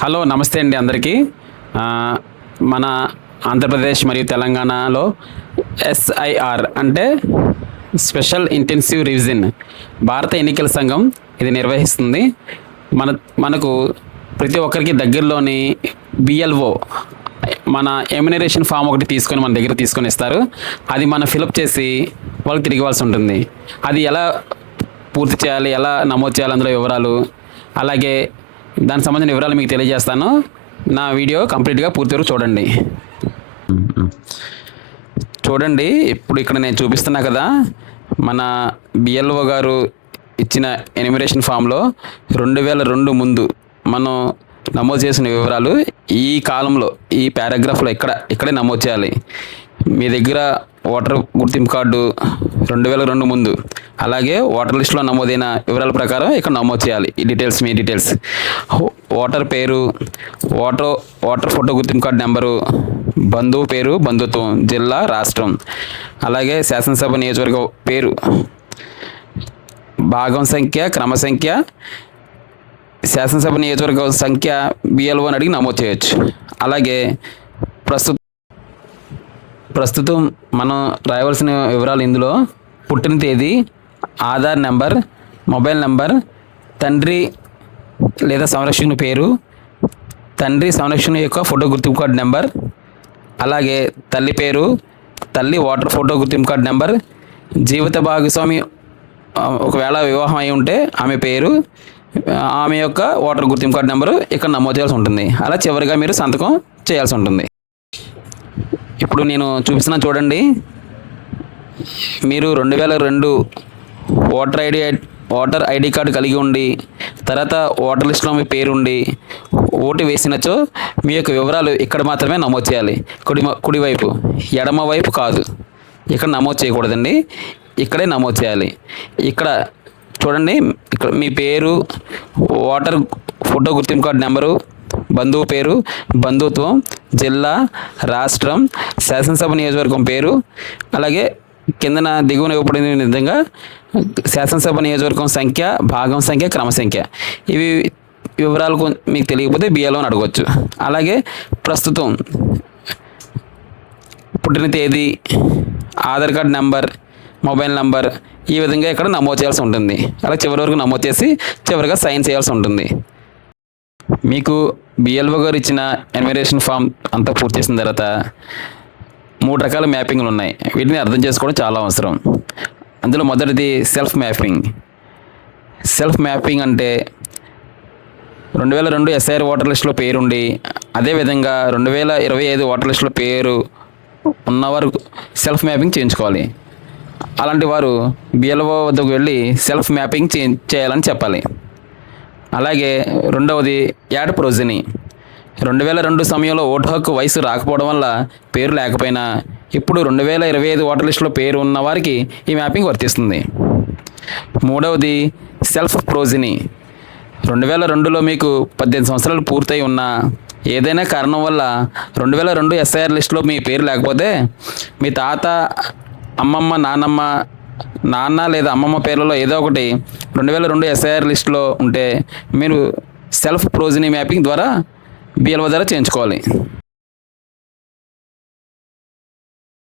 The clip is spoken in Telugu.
హలో నమస్తే అండి అందరికీ. ఆ, మన ఆంధ్రప్రదేశ్ మరియు తెలంగాణలో ఎస్ఐఆర్ అంటే స్పెషల్ ఇంటెన్సివ్ రివిజన్ భారత ఎన్నికల సంఘం ఇది నిర్వహిస్తుంది. మనకు ప్రతి ఒక్కరికి దగ్గరలోని బిఎల్ఓ మన ఎమ్యునరేషన్ ఫామ్ ఒకటి తీసుకొని మన దగ్గర తీసుకొని ఇస్తారు. అది మనం ఫిలప్ చేసి వాళ్ళకి తిరిగి ఇవ్వాల్సి ఉంటుంది. అది ఎలా పూర్తి చేయాలి, ఎలా నమోదు చేయాలి, అందులో వివరాలు, అలాగే దానికి సంబంధించిన వివరాలు మీకు తెలియజేస్తాను. నా వీడియో కంప్లీట్గా పూర్తి వరకు చూడండి. చూడండి, ఇప్పుడు ఇక్కడ నేను చూపిస్తున్నా కదా, మన బిఎల్ఓ గారు ఇచ్చిన ఎన్యూమరేషన్ ఫామ్లో 2002 ముందు మనం నమోదు చేసిన వివరాలు ఈ కాలంలో ఈ పారాగ్రాఫ్లో ఇక్కడే నమోదు చేయాలి. మీ దగ్గర ఓటర్ గుర్తింపు కార్డు 2002 ముందు, అలాగే ఓటర్ లిస్టులో నమోదైన వివరాల ప్రకారం ఇక్కడ నమోదు చేయాలి. ఈ డీటెయిల్స్, మీ డీటెయిల్స్, ఓటర్ పేరు, ఓటర్ ఫోటో గుర్తింపు కార్డు నెంబరు, బంధువు పేరు, బంధుత్వం, జిల్లా, రాష్ట్రం, అలాగే శాసనసభ నియోజకవర్గ పేరు, భాగం సంఖ్య, క్రమ సంఖ్య, శాసనసభ నియోజకవర్గ సంఖ్య బిఎల్ఓ అని అడిగి నమోదు చేయొచ్చు. అలాగే ప్రస్తుతం మనం రాయవలసిన వివరాలు ఇందులో పుట్టిన తేదీ, ఆధార్ నెంబర్, మొబైల్ నెంబర్, తండ్రి లేదా సంరక్షకుని పేరు, తండ్రి సంరక్షణ యొక్క ఫోటో గుర్తింపు కార్డు నెంబర్, అలాగే తల్లి పేరు, తల్లి ఓటర్ ఫోటో గుర్తింపు కార్డు నెంబర్, జీవిత భాగస్వామి ఒకవేళ వివాహం అయి ఉంటే ఆమె పేరు, ఆమె యొక్క ఓటర్ గుర్తింపు కార్డు నెంబరు ఇక్కడ నమోదు చేయాల్సి ఉంటుంది. అలా చివరిగా మీరు సంతకం చేయాల్సి ఉంటుంది. ఇప్పుడు నేను చూపిస్తున్నా చూడండి. మీరు 2002 ఓటర్ ఐడి కార్డు కలిగి ఉండి, తర్వాత ఓటర్ లిస్టులో మీ పేరు ఉండి ఓటు వేసినచో మీ యొక్క వివరాలు ఇక్కడ మాత్రమే నమోదు చేయాలి. కుడివైపు, ఎడమ వైపు కాదు. ఇక్కడ నమోదు చేయకూడదండి, ఇక్కడే నమోదు చేయాలి. ఇక్కడ చూడండి, ఇక్కడ మీ పేరు, ఓటర్ ఫోటో గుర్తింపు కార్డు నెంబరు, బంధువు పేరు, బంధుత్వం, జిల్లా, రాష్ట్రం, శాసనసభ నియోజకవర్గం పేరు, అలాగే కిందన దిగువన ఇవ్వబడిన విధంగా శాసనసభ నియోజకవర్గం సంఖ్య, భాగం సంఖ్య, క్రమ సంఖ్య. ఇవి వివరాలు మీకు తెలియకపోతే బిఎల్ఓ అని అడగవచ్చు. అలాగే ప్రస్తుతం పుట్టిన తేదీ, Aadhaar card number, mobile number, ఈ విధంగా ఇక్కడ నమోదు చేయాల్సి ఉంటుంది. అలా చివరి వరకు నమోదు చేసి చివరిగా సైన్ చేయాల్సి ఉంటుంది. మీకు బిఎల్ఓ గారు ఇచ్చిన ఎన్యూమరేషన్ ఫామ్ అంతా పూర్తి చేసిన తర్వాత 3 రకాల మ్యాపింగ్లు ఉన్నాయి. వీటిని అర్థం చేసుకోవడం చాలా అవసరం. అందులో మొదటిది సెల్ఫ్ మ్యాపింగ్. సెల్ఫ్ మ్యాపింగ్ అంటే 2002 ఎస్ఐఆర్ ఓటర్ లిస్టులో పేరుండి, అదేవిధంగా 2025 ఓటర్ లిస్టులో పేరు ఉన్నవారు సెల్ఫ్ మ్యాపింగ్ చేయించుకోవాలి. అలాంటి వారు బిఎల్ఓ వద్దకు వెళ్ళి సెల్ఫ్ మ్యాపింగ్ చేయాలని చెప్పాలి. అలాగే రెండవది యాడ్ ప్రొజెనీ. 2002 సమయంలో ఓటు హక్కు వయసు రాకపోవడం వల్ల పేరు లేకపోయినా ఇప్పుడు 2025 ఓటర్ లిస్టులో పేరు ఉన్న వారికి ఈ మ్యాపింగ్ వర్తిస్తుంది. మూడవది సెల్ఫ్ ప్రొజెనీ. 2002లో మీకు 18 సంవత్సరాలు పూర్తయి ఉన్నా ఏదైనా కారణం వల్ల 2002 ఎస్ఐఆర్ లిస్టులో మీ పేరు లేకపోతే మీ తాత, అమ్మమ్మ, నాన్న లేదా అమ్మమ్మ పేర్లలో ఏదో ఒకటి 2002 ఎస్ఐఆర్ లిస్టులో ఉంటే మీరు సెల్ఫ్ ప్రొజెనీ మ్యాపింగ్ ద్వారా బిఎల్ఓ ద్వారా చేయించుకోవాలి.